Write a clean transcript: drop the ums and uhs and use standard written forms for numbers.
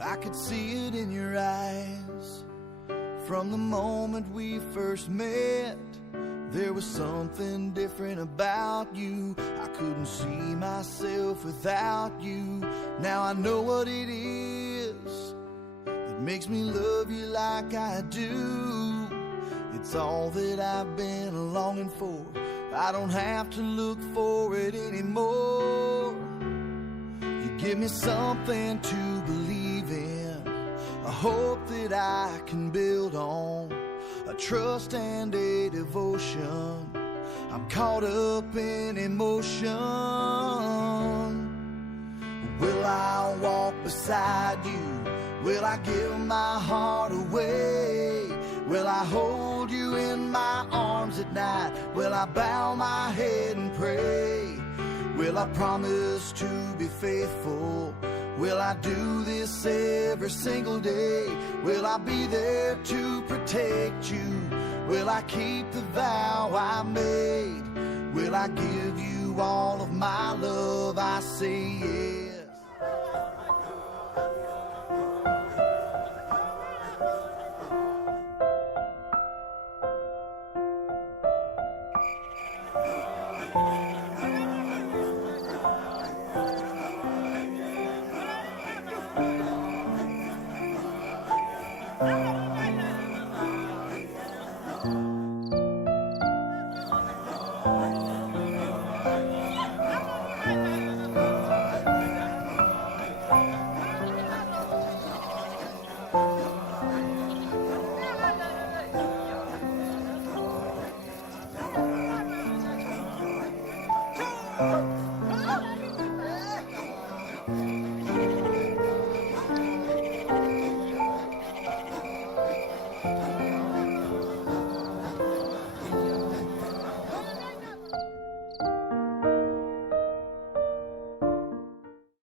I could see it in your eyes. From the moment we first met, there was something different about you. I couldn't see myself without you. Now I know what it is that makes me love you like I do. It's all that I've been longing for. I don't have to look for it anymore. You give me something to believe in, a hope that I can build on, a trust and a devotion. I'm caught up in emotion. Will I walk beside you? Will I give my heart away? Will I hold you in my arms at night? Will I bow my head and pray? Will I promise to be faithful? Will I do this every single day? Will I be there to protect you? Will I keep the vow I made? Will I give you all of my love? I say yes.